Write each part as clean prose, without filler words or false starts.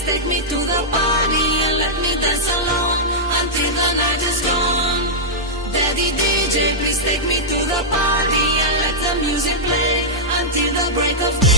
please take me to the party and let me dance alone until the night is gone. Daddy DJ, please take me to the party and let the music play until the break of day.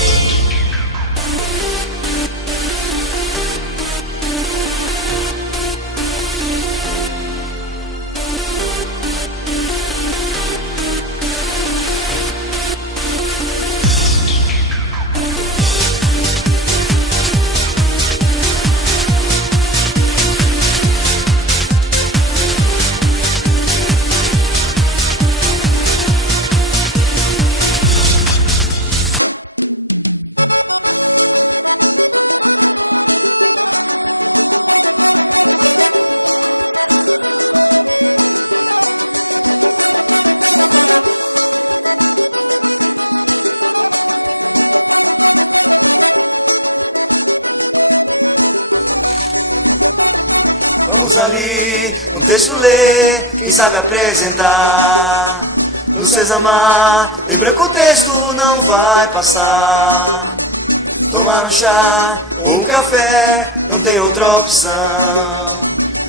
Quem sabe apresentar, não precisa amar, em branco texto não vai passar. Tomar um chá ou um café, não tem outra opção.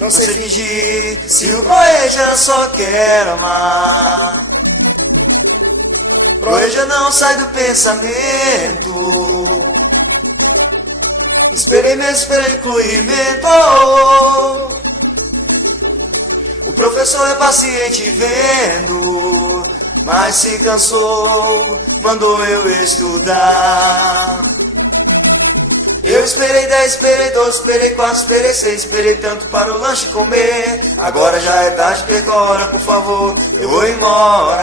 Não sei pedir, se o poeja só quer amar. Poeja não sai do pensamento. Esperei mesmo tempo e inventou. O professor é paciente vendo, mas se cansou, mandou eu estudar. Eu esperei 10, esperei 12, esperei 4, esperei 6, esperei tanto para o lanche comer. Agora já é tarde, agora, por favor, eu vou embora.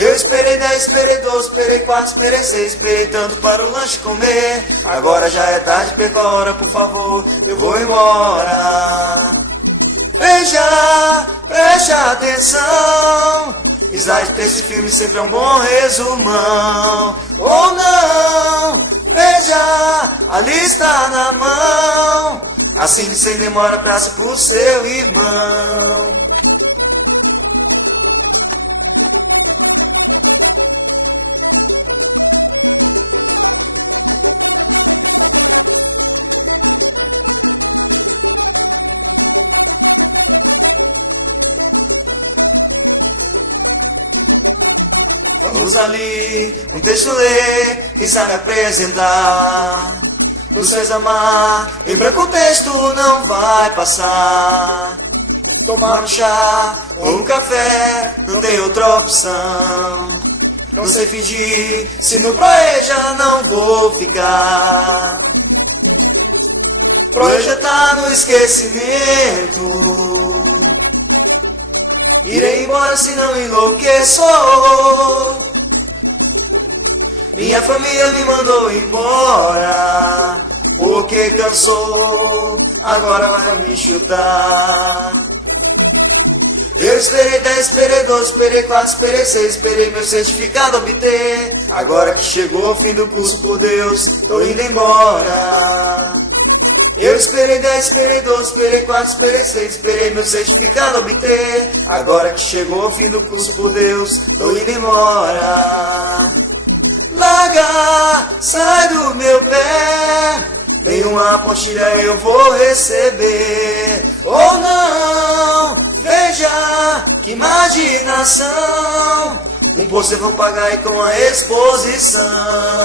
Eu esperei 10, esperei 12, esperei 4, esperei 6, esperei tanto para o lanche comer. Agora já é tarde, agora, por favor, eu vou embora. Veja, preste atenção, slide desse filme sempre é um bom resumão. Ou não, veja, ali está na mão, assim sem demora nasce com seu irmão. Quem sabe apresentar, vocês amar, em branco texto não vai passar. Tomar um chá ou um café, não tem outra opção. Não sei pedir, se no poeja não vou ficar. Poeja tá no esquecimento, irei embora se não enlouqueço. Minha família me mandou embora, porque cansou, agora vai me chutar. Eu esperei 10, esperei 12, esperei 4, esperei 6, esperei meu certificado obter. Agora que chegou o fim do curso, por Deus, tô indo embora. Eu esperei 10, esperei 12, esperei 4, esperei 6, esperei meu certificado obter. Agora que chegou o fim do curso, por Deus, tô indo embora. Sai do meu pé, nenhuma apostila eu vou receber. Ou não, veja, que imaginação, você vai pagar com a exposição.